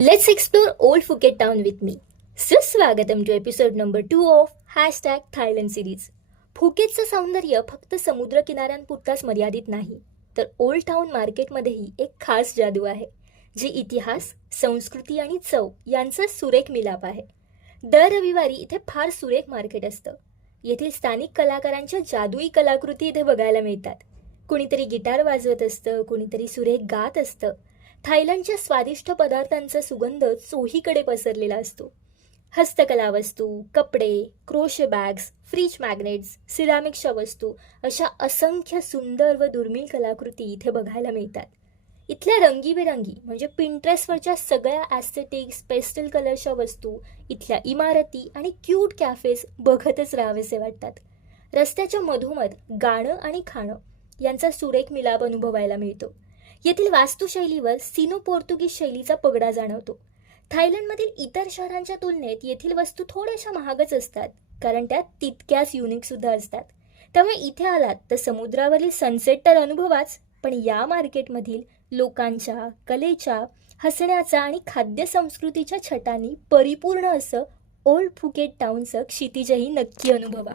Let's explore Old Phuket Town with me. सुस्वागतम to episode number 2 of #Thailand series. फुकेतचं सौंदर्य फक्त समुद्र किनाऱ्यांपुरताच मर्यादित नाही, तर ओल्ड टाउन मार्केटमध्येही एक खास जादू आहे, जी इतिहास, संस्कृती आणि चव यांचा सुरेख मिलाप आहे. दर रविवारी इथे फार सुरेख मार्केट असतं. येथील स्थानिक कलाकारांच्या जादुई कलाकृती इथे बघायला मिळतात. कुणीतरी गिटार वाजवत असतं, कुणीतरी सुरेख गात असतं. थायलंडच्या स्वादिष्ट पदार्थांचा सुगंध चोहीकडे पसरलेला असतो. हस्तकला वस्तू, कपडे, क्रोशे बॅग्स, फ्रीज मॅग्नेट्स, सिरामिक्सच्या वस्तू अशा असंख्य सुंदर व दुर्मिळ कलाकृती इथे बघायला मिळतात. इथल्या रंगीबेरंगी म्हणजे पिंट्रेस्टवरच्या सगळ्या ॲस्थेटिक्स, पेस्टल कलरच्या वस्तू, इथल्या इमारती आणि क्यूट कॅफेज बघतच राहावेसे वाटतात. रस्त्याच्या मधोमध गाणं आणि खाणं यांचा सुरेख मिलाप अनुभवायला मिळतो. येथील वास्तुशैलीवर सिनो पोर्तुगीज शैलीचा पगडा जाणवतो. थायलंडमधील इतर शहरांच्या तुलनेत येथील वस्तू थोड्याशा महागच असतात, कारण त्या तितक्याच युनिक सुद्धा असतात. त्यामुळे इथे आलात तर समुद्रावरील सनसेट तर अनुभवाच, पण या मार्केटमधील लोकांच्या, कलेच्या, हसण्याचा आणि खाद्य संस्कृतीच्या छटांनी परिपूर्ण असं ओल्ड फुकेट टाउनचं क्षितिजही नक्की अनुभवा.